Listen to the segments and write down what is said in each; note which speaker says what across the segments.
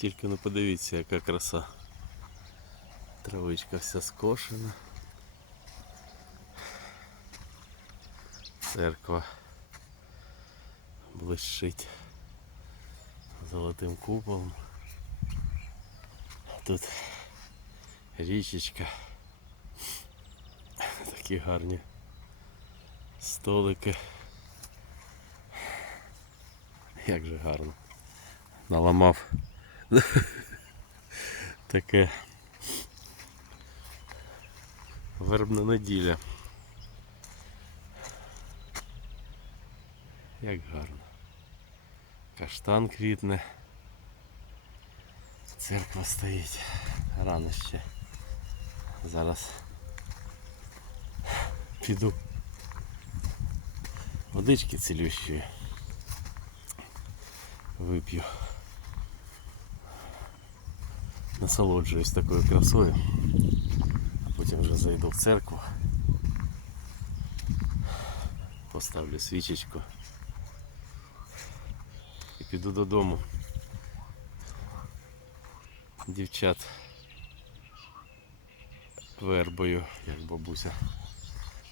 Speaker 1: Тільки не подивіться, яка краса. Травичка вся скошена. Церква блищить золотим куполом. Тут річечка. Такі гарні столики. Як же гарно. Наламав таке вербна неділя. Як гарно. Каштан квітне. Церква стоїть. Рано ще. Зараз піду водички цілющої. Вип'ю. Насолоджуюсь такою красою. А потім вже зайду в церкву. Поставлю свічечку і піду додому. Дівчат вербою, як бабуся.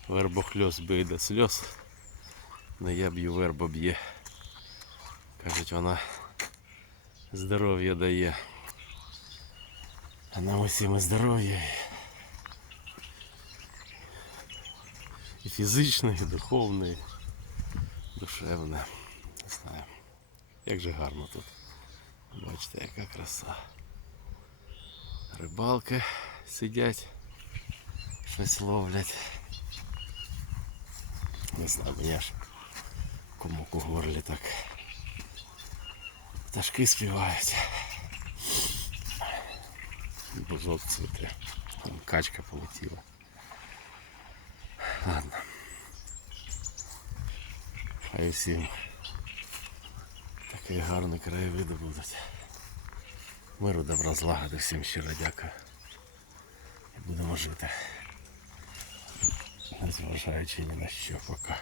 Speaker 1: Вербохльос бий до сльоз. Не я б'ю, верба б'є. Кажуть, вона здоров'я дає. Нам усім і здоров'я. І фізичне, і духовне, і душевне. Не знаю. Як же гарно тут. Бачите, яка краса. Рибалки сидять, щось ловлять. Не знаю, я ж комок у горлі так. Пташки співають. Бузок. Там качка полетіла. Ладно. Хай всім такий гарний краєвиди будуть. Миру добра злагоди, всім щиро дякую. І будемо жити. Незважаючи ні на що поки.